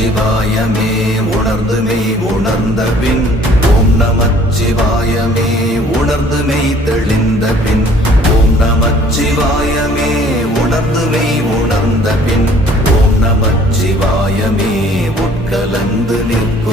நமச்சிவாயமே உணர்ந்து மெய் உணர்ந்த பின் ஓம் நமச்சிவாயமே உணர்ந்து மெய் தெளிந்த பின் ஓம் நமச்சிவாயமே உணர்ந்து மெய் உணர்ந்த பின் ஓம் நமச்சிவாயமே உட்கலந்து நிற்கும்